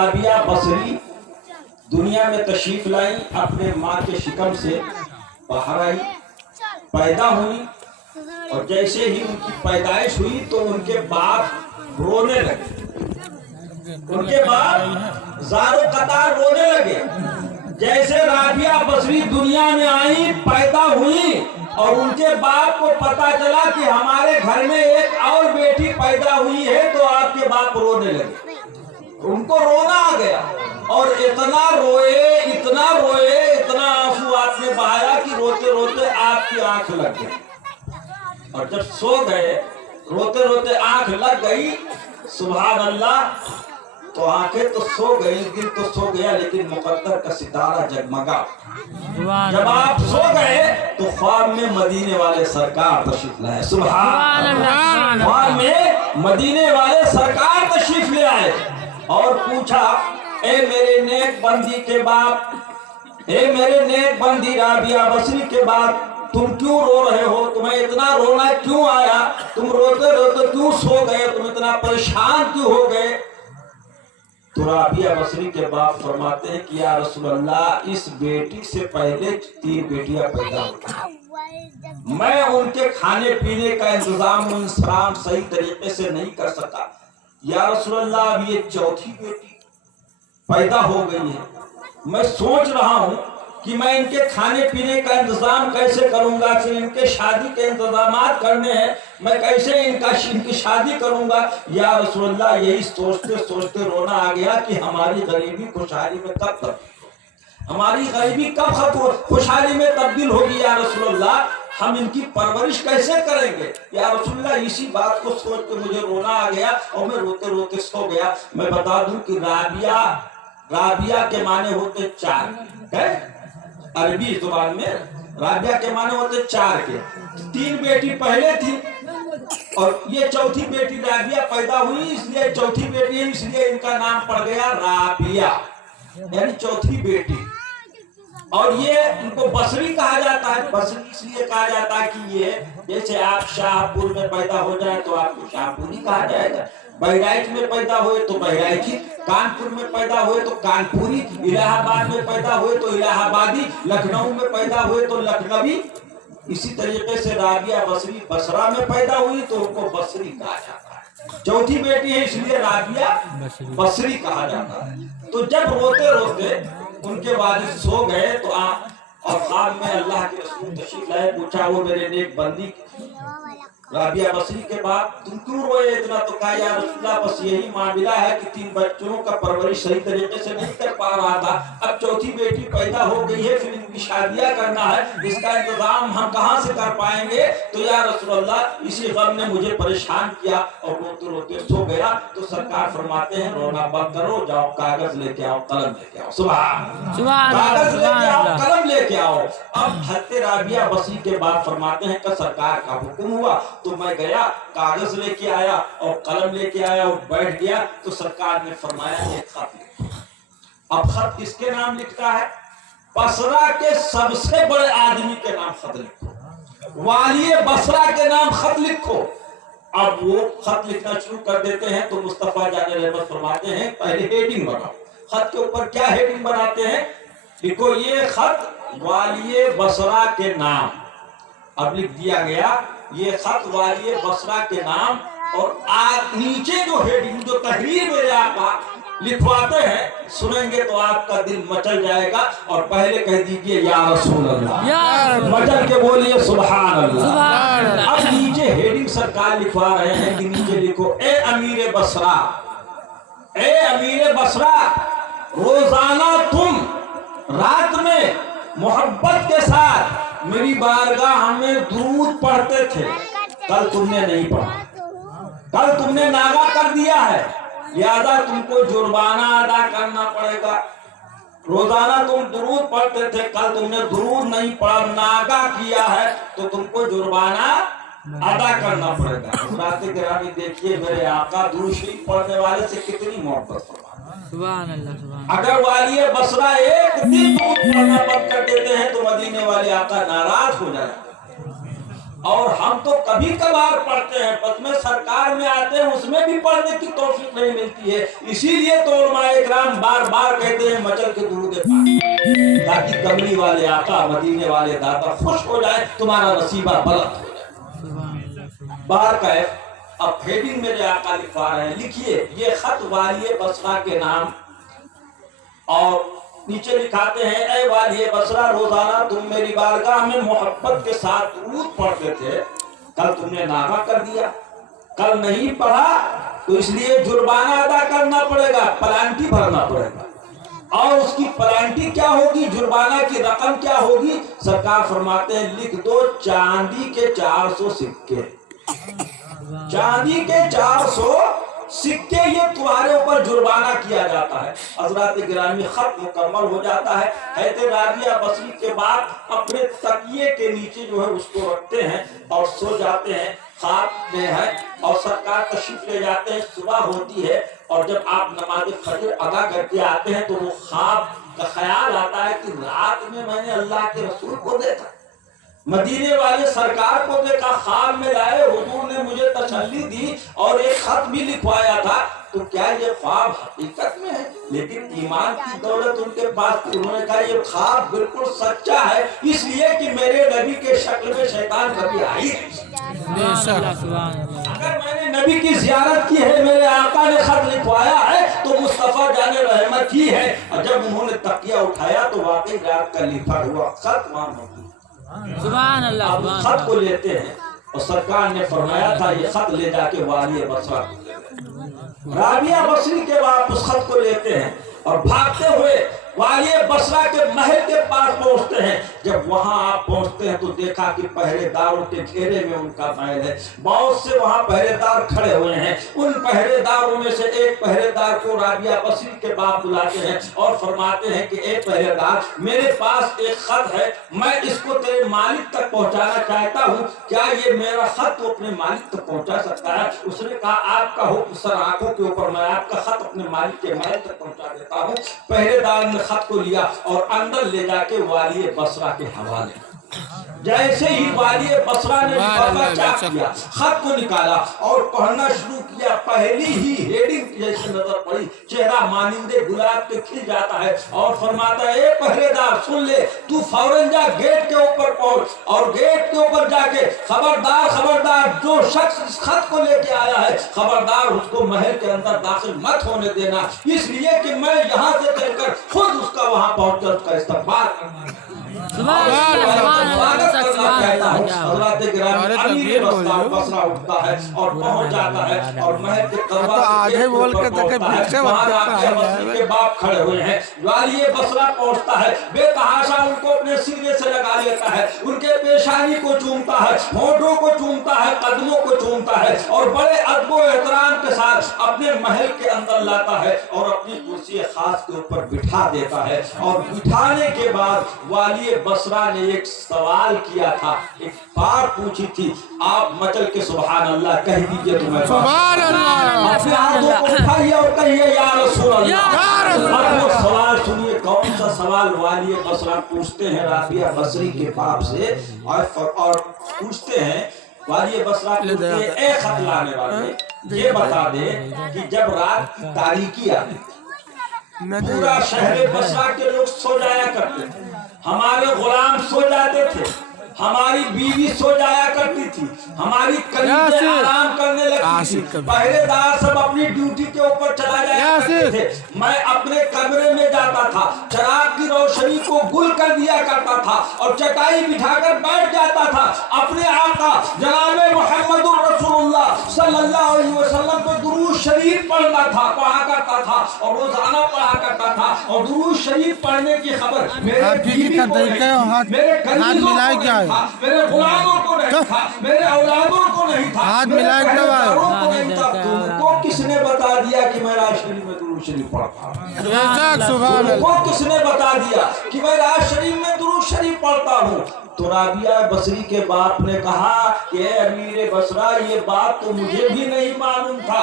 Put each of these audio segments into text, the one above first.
رابعہ بصری دنیا میں تشریف لائی، اپنے ماں کے شکم سے باہر آئی، پیدا ہوئی، اور جیسے ہی ان کی پیدائش ہوئی تو ان کے باپ رونے لگے، ان کے باپ زارو قطار رونے لگے۔ جیسے رابعہ بصری دنیا میں آئی، پیدا ہوئی، اور ان کے باپ کو پتا چلا کہ ہمارے گھر میں ایک اور بیٹی پیدا ہوئی ہے، تو آپ کے باپ رونے لگے، ان کو رونا آ گیا، اور اتنا روئے اتنا روئے، اتنا آنسو آپ نے بہایا کہ روتے روتے آپ کی آنکھ لگ گئی، اور جب سو گئے روتے روتے آنکھ لگ گئی، سبحان اللہ، تو آنکھیں تو سو گئی، دل تو سو گیا، لیکن مقدر کا ستارہ جگمگا۔ جب آپ سو گئے تو خواب میں مدینے والے سرکار تشریف لائے، سبحان اللہ، خواب میں مدینے والے سرکار تشریف لے آئے اور پوچھا، اے میرے نیک بندی کے باپ، اے میرے نیک بندی رابعہ بصری کے باپ، تم کیوں رو رہے ہو؟ تمہیں اتنا رونا کیوں آیا؟ تم روتے روتے کیوں سو گئے؟ تم اتنا پریشان کیوں ہو گئے؟ تو رابعہ بصری کے باپ فرماتے ہیں کہ یا رسول اللہ، اس بیٹی سے پہلے 3 بیٹیاں پیدا ہوئی، میں ان کے کھانے پینے کا انتظام انسان صحیح طریقے سے نہیں کر سکا، یا رسول اللہ اب یہ 4تھی بیٹی پیدا ہو گئی ہے، میں سوچ رہا ہوں کہ میں ان کے کھانے پینے کا انتظام کیسے کروں گا، پھر ان کے شادی کے انتظامات کرنے ہیں، میں کیسے ان کی شادی کروں گا؟ یا رسول اللہ یہی سوچتے سوچتے رونا آ گیا کہ ہماری غریبی خوشحالی میں کب تبدیل، ہماری غریبی کب خوشحالی میں تبدیل ہوگی یا رسول اللہ؟ ہم ان کی پرورش کیسے کریں گے یا رسول اللہ؟ اسی بات کو سوچ کے مجھے رونا آ گیا اور میں روتے روتے سو گیا۔ میں بتا دوں کہ رابعہ کے معنی ہوتے 4، عربی زبان میں رابعہ کے معنی ہوتے 4 کے، 3 بیٹی پہلے تھی اور یہ 4تھی بیٹی رابعہ پیدا ہوئی، اس لیے 4تھی بیٹی ہے، اس لیے ان کا نام پڑ گیا رابعہ، یعنی 4تھی بیٹی۔ اور یہ ان کو بصری کہا جاتا ہے، بصری اس لیے کہا جاتا ہے کہ یہ جیسے آپ شاہ پور میں پیدا ہو جائے تو آپ کو شاہ پوری کہا جائے گا، بہرائچ میں پیدا ہوئے تو بہرائچی، کانپور میں پیدا ہوئے تو کانپوری، الہ آباد میں پیدا ہوئے تو الہ آبادی، لکھنؤ میں پیدا ہوئے تو لکھنوی۔ اسی طریقے سے رابعہ بصری بصرہ میں پیدا ہوئی تو ان کو بصری کہا جاتا ہے، 4تھی بیٹی ہے اس لیے رابعہ بصری کہا جاتا ہے۔ تو جب روتے روتے ان کے والد سو گئے تو اور خواب میں اللہ کے رسول تشریف لائے، پوچھا وہ میرے نیک بندی رابعہ بصری کے بعد تم کیوں روئے اتنا؟ تو کہا یا رسول اللہ بس یہی معاملہ ہے کہ 3 بچوں کا پرورش صحیح طریقے سے نہیں کر پا رہا تھا، اب 4تھی بیٹی پیدا ہو گئی ہے، پھر ان کی شادیاں کرنا ہے، اس کا انتظام ہم کہاں سے کر پائیں گے؟ تو یا رسول اللہ اسی غم نے مجھے پریشان کیا اور روتے روتے سو گیا۔ تو سرکار فرماتے ہیں رونا بند کرو، جاؤ کاغذ لے کے آؤ، قلم لے کے آؤ، کاغذ لے کے آؤ، قلم لے کے آؤ۔ اب حضرت رابعہ بصری کے بعد فرماتے ہیں کہ سرکار کا حکم ہوا تو میں گیا، کاغذ لے کے آیا اور قلم لے کے آیا اور بیٹھ گیا، تو سرکار نے فرمایا ایک خط لکھو۔ اب خط کس کے نام لکھتا ہے؟ بصرہ کے سب سے بڑے آدمی کے نام خط لکھو، والی بصرہ کے نام خط لکھو۔ اب وہ خط لکھنا شروع کر دیتے ہیں تو مصطفیٰ جان رحمت فرماتے ہیں پہلے ہیڈنگ بناؤ۔ خط کے اوپر کیا ہیڈنگ بناتے ہیں؟ لکھو یہ خط والی بصرہ کے نام۔ اب لکھ دیا گیا یہ خط والی بصرہ کے نام، اور نیچے جو ہیڈنگ جو تحریر میرے آقا لکھواتے ہیں سنیں گے تو آپ کا دل مچل جائے گا، اور پہلے کہہ دیجئے یا رسول اللہ، مچل کے بولیے سبحان اللہ۔ اب نیچے ہیڈنگ سرکار لکھوا رہے ہیں کہ نیچے لکھو اے امیر بصرہ، اے امیر بصرہ، روزانہ تم رات میں محبت کے ساتھ میری بارگاہ میں درود پڑھتے تھے، کل تم نے نہیں پڑھا، کل تم نے ناغہ کر دیا ہے، لہذا تم کو جرمانہ ادا کرنا پڑے گا۔ روزانہ تم درود پڑھتے تھے، کل تم نے درود نہیں پڑھا، ناغہ کیا ہے تو تم کو جرمانہ ادا کرنا پڑے گا۔ حضرات گرامی دیکھیے میرے آقا درود شریف پڑھنے والے سے کتنی محبت فرماتے ہیں۔ سبحان اللہ سبحان اللہ۔ اگر والی بصرہ ایک دن درود پڑھنا بند کر دیتے ہیں تو مدینے والے آقا ناراض ہو جائیں گے۔ اور ہم تو کبھی کبھار پڑھتے ہیں، بس میں سرکار میں آتے ہیں اس میں بھی پڑھنے کی توفیق نہیں ملتی ہے، اسی لیے تو علماء اکرام بار بار کہتے ہیں مچل کے درود پاک، تاکہ کملی والے آقا مدینے والے دادا خوش ہو جائے، تمہارا نصیبہ بلند ہو جائے۔ بار کا ہے، اب ہیڈنگ میرے آقا لکھوا رہے ہیں، لکھیے یہ خط والی بصرہ کے نام، اور نیچے لکھاتے ہیں اے والی بصرہ روزانہ تم میری بارگاہ میں محبت کے ساتھ درود پڑھتے تھے، کل تم نے ناغہ کر دیا، کل نہیں پڑھا تو اس لیے جرمانہ ادا کرنا پڑے گا، پلانٹی بھرنا پڑے گا، اور اس کی پلانٹی کیا ہوگی، جرمانہ کی رقم کیا ہوگی؟ سرکار فرماتے ہیں لکھ دو چاندی کے 400 سکے، چاندی کے 400 سکے، یہ تمہارے اوپر جرمانہ کیا جاتا ہے۔ حضرات گرامی خط مکمل ہو جاتا ہے، حضرت رابعہ بصری کے بعد اپنے تکیے کے نیچے جو ہے اس کو رکھتے ہیں اور سو جاتے ہیں، خواب میں ہے، اور سرکار تشریف لے جاتے ہیں، صبح ہوتی ہے، اور جب آپ نماز فجر ادا کر کے آتے ہیں تو وہ خواب کا خیال آتا ہے کہ رات میں میں نے اللہ کے رسول کو دیکھا، مدینے والے سرکار کو دیکھا، خواب میں لائے، حضور نے مجھے تسلی دی اور ایک خط بھی لکھوایا تھا، تو کیا یہ خواب حقیقت میں ہے؟ لیکن ایمان کی دولت ان کے پاس تھی، انہوں نے کہا یہ خواب بالکل سچا ہے، اس لیے کہ میرے نبی کے شکل میں شیطان کبھی آئی نہیں، اگر میں نے نبی کی زیارت کی ہے، میرے آقا نے خط لکھوایا ہے تو مصطفیٰ جان رحمت ہی ہے، اور جب انہوں نے تکیہ اٹھایا تو واقعی رات کا لکھا ہوا خط وہاں موجود۔ سبحان اللہ، اب اس خط کو لیتے ہیں، اور سرکار نے فرمایا تھا یہ خط لے جا کے والی بصرہ کو دے دیں۔ رابعہ بصری کے بعد اس خط کو لیتے ہیں اور بھاگتے ہوئے والی بصرہ کے محل کے پاس پہنچتے ہیں۔ جب وہاں آپ پہنچتے ہیں تو دیکھا کہ پہرے داروں کے گھیرے میں ان کا محل ہے، بہت سے وہاں پہرے دار کھڑے ہوئے ہیں، ان پہرے داروں میں سے ایک پہرے دار کو رابعہ بصری کے باپ بلاتے ہیں اور فرماتے ہیں کہ اے پہرے دار میرے پاس ایک خط ہے، میں اس کو تیرے مالک تک پہنچانا چاہتا ہوں، کیا یہ میرا خط تو اپنے مالک تک پہنچا سکتا ہے؟ اس نے کہا آپ کا حکم سر آنکھوں کے اوپر، میں آپ کا خط اپنے مالک کے محل تک پہنچا دیتا ہوں۔ پہرے دار نے خط کو لیا اور اندر لے جا کے والی بصرہ کے حوالے، جیسے ہی والی بصرہ نے لفافہ چاک کیا، خط کو نکالا اور پڑھنا شروع کیا، پہلی ہی ہیڈنگ جیسے نظر پڑی، چہرہ مانندے گلاب کے کھل جاتا ہے اور فرماتا ہے اے پہرے دار سن لے، تو فوراً جا گیٹ کے اوپر پہنچ اور گیٹ کے اوپر جا کے خبردار خبردار جو شخص اس خط کو لے کے آیا ہے خبردار اس کو محل کے اندر داخل مت ہونے دینا، اس لیے کہ میں یہاں سے چل کر خود اس کا وہاں پہنچ کر اس کا استقبال کرنا ہے۔ حضرات گرامی امیر بصرہ اٹھتا ہے اور پہنچ جاتا ہے اور محل کے دروازے کے باپ کھڑے ہوئے ہیں، والی بصرہ پہنچتا ہے، بے تحاشا ان کو اپنے سینے سے لگا لیتا ہے، ان کے پیشانی کو چومتا ہے، ہونٹوں کو چومتا ہے، قدموں کو چومتا ہے اور بڑے ادب و احترام کے ساتھ اپنے محل کے اندر لاتا ہے اور اپنی کرسی خاص کے اوپر بٹھا دیتا ہے، اور بٹھانے کے بعد والی بصرہ نے ایک سوال کیا تھا، ایک بات پوچھی تھی، آپ مچل کے سبحان اللہ کہہ دیجئے تو میں سبحان اللہ، اپنے ہاتھوں کو اٹھائیے اور کہیے یا رسول اللہ۔ اب وہ سوال سنیے، کون سا سوال والی بصرہ پوچھتے ہیں رابعہ بصری کے باپ سے، اور پوچھتے ہیں والی بصرہ پوچھتے ہیں اے خط لانے والے یہ بتا دے کہ جب رات کی تاریکی آتی پورا شہر بصرہ کے لوگ سو جایا کرتے تھے، ہمارے غلام سو جاتے تھے، ہماری بیوی سو جایا کرتی تھی، ہماری کلیجیں آرام کرنے لگتی تھی، پہرے دار سب اپنی ڈیوٹی کے اوپر چلا جایا کرتے تھے، میں اپنے کمرے میں جاتا تھا، چراغ کی روشنی کو گل کر دیا کرتا تھا اور چٹائی بٹھا کر بیٹھ جاتا تھا، اپنے آقا جناب محمد رسول اللہ صلی اللہ علیہ وسلم کو درود شریف پڑھنا تھا، پڑھا کرتا تھا اور روزانہ پڑھا کرتا تھا، اور درود شریف پڑھنے کی خبر میرے بیوی کو نہیں تھی، میرے کنیزوں کو نہیں تھا، میرے غلاموں کو نہیں تھا، میرے اولادوں کو نہیں تھا، میرے پہریداروں کو نہیں تھا، تم کو کس نے بتا دیا کہ میں راز شریف میں درود شریف پڑھتا ہوں؟ تم کو کس نے بتا دیا کہ میں راز شریف میں درود شریف پڑھتا ہوں؟ تو رابعہ بصری کے باپ نے کہا کہ اے امیر بصرہ یہ بات تو مجھے بھی نہیں معلوم تھا،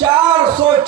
400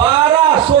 1200